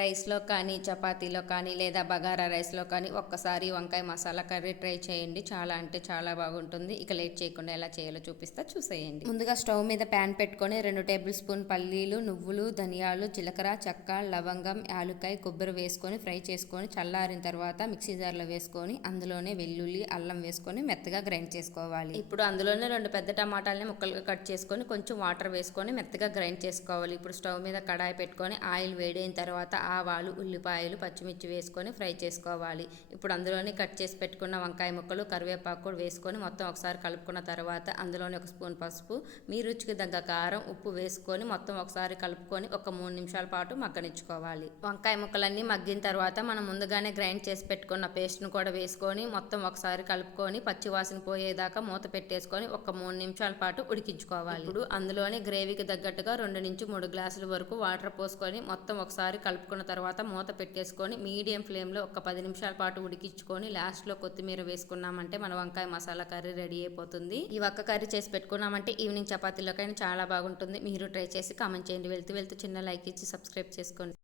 రైస్లో కానీ చపాతీలో కానీ లేదా బగారా రైస్లో కానీ ఒక్కసారి వంకాయ మసాలా కర్రీ ట్రై చేయండి. చాలా అంటే చాలా బాగుంటుంది. ఇక లేట్ చేయకుండా ఎలా చేయాలో చూసేయండి. ముందుగా స్టవ్ మీద ప్యాన్ పెట్టుకొని 2 టేబుల్ స్పూన్ పల్లీలు, నువ్వులు, ధనియాలు, జీలకర్ర, చెక్క, లవంగం, యాలుక్కాయ, కొబ్బరి వేసుకొని ఫ్రై చేసుకొని చల్లారిన తర్వాత మిక్సీ జార్లో వేసుకొని అందులోనే వెల్లుల్లి, అల్లం వేసుకొని మెత్తగా గ్రైండ్ చేసుకోవాలి. ఇప్పుడు అందులోనే 2 పెద్ద టమాటాలని ముక్కలుగా కట్ చేసుకొని కొంచెం వాటర్ వేసుకొని మెత్తగా గ్రైండ్ చేసుకోవాలి. ఇప్పుడు స్టవ్ మీద కడాయి పెట్టుకొని ఆయిల్ వేడైన తర్వాత ఆవాలు, ఉల్లిపాయలు, పచ్చిమిర్చి వేసుకొని ఫ్రై చేసుకోవాలి. ఇప్పుడు అందులోనే కట్ చేసి పెట్టుకున్న వంకాయ ముక్కలు, కరివేపాకు కూడా వేసుకొని మొత్తం ఒకసారి కలుపుకున్న తర్వాత అందులోనే 1 స్పూన్ పసుపు, మీ రుచికి తగ్గ కారం, ఉప్పు వేసుకొని మొత్తం ఒకసారి కలుపుకొని ఒక 3 నిమిషాల పాటు మగ్గనిచ్చుకోవాలి. వంకాయ ముక్కలన్నీ మగ్గిన తర్వాత మనం ముందుగానే గ్రైండ్ చేసి పెట్టుకున్న పేస్ట్ను కూడా వేసుకొని మొత్తం ఒకసారి కలుపుకొని పచ్చివాసన పోయేదాకా మూత పెట్టేసుకొని ఒక 3 నిమిషాల పాటు ఉడికించుకోవాలి. ఇప్పుడు అందులోనే గ్రేవీకి తగ్గట్టుగా 2 నుంచి 3 గ్లాసుల వరకు వాటర్ పోసుకొని మొత్తం ఒకసారి కలుపుకున్న తర్వాత మూత పెట్టేసుకొని మీడియం ఫ్లేమ్లో ఒక 10 నిమిషాల పాటు ఉడికించుకొని లాస్ట్లో కొత్తిమీర వేసుకున్నామంటే మన వంకాయ మసాలా కర్రీ రెడీ అయిపోతుంది. ఈ ఒక్క కర్రీ చేసి పెట్టుకున్నామంటే ఈవినింగ్ చపాతీలోకైనా చాలా బాగుంటుంది. మీరు ట్రై చేసి కామెంట్ చేయండి. వెళ్తూ చిన్న లైక్ ఇచ్చి సబ్స్క్రైబ్ చేసుకోండి.